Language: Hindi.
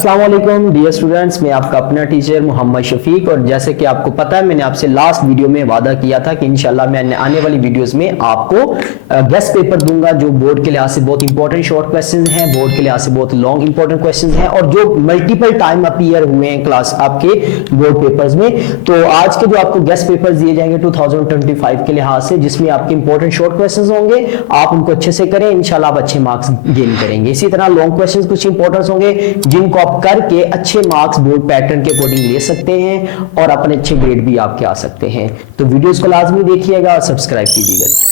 अस्सलाम वालेकुम डियर स्टूडेंट्स, मैं आपका अपना टीचर मोहम्मद शफीक। और जैसे कि आपको पता है, मैंने आपसे लास्ट वीडियो में वादा किया था कि इंशाल्लाह मैं आने वाली वीडियोस में आपको गेस्ट पेपर दूंगा जो बोर्ड के लिहाज से बहुत इंपॉर्टेंट शॉर्ट क्वेश्चंस हैं, बोर्ड के लिहाज से बहुत लॉन्ग इंपॉर्टेंट क्वेश्चंस हैं और जो मल्टीपल टाइम अपीयर हुए हैं क्लास आपके बोर्ड पेपर्स में। तो आज के जो आपको गेस्ट पेपर्स दिए जाएंगे 2025 के लिहाज से, जिसमें आपके इंपॉर्टेंट शॉर्ट क्वेश्चंस होंगे, आप उनको अच्छे से करें, इंशाल्लाह आप अच्छे मार्क्स गेन करेंगे। इसी तरह लॉन्ग क्वेश्चंस कुछ इंपॉर्टेंट होंगे जिनको आप करके अच्छे मार्क्स बोर्ड पैटर्न के अकॉर्डिंग ले सकते हैं और अपने अच्छे ग्रेड भी आपके आ सकते हैं। तो वीडियोस को लाजमी देखिएगा और सब्सक्राइब कीजिएगा।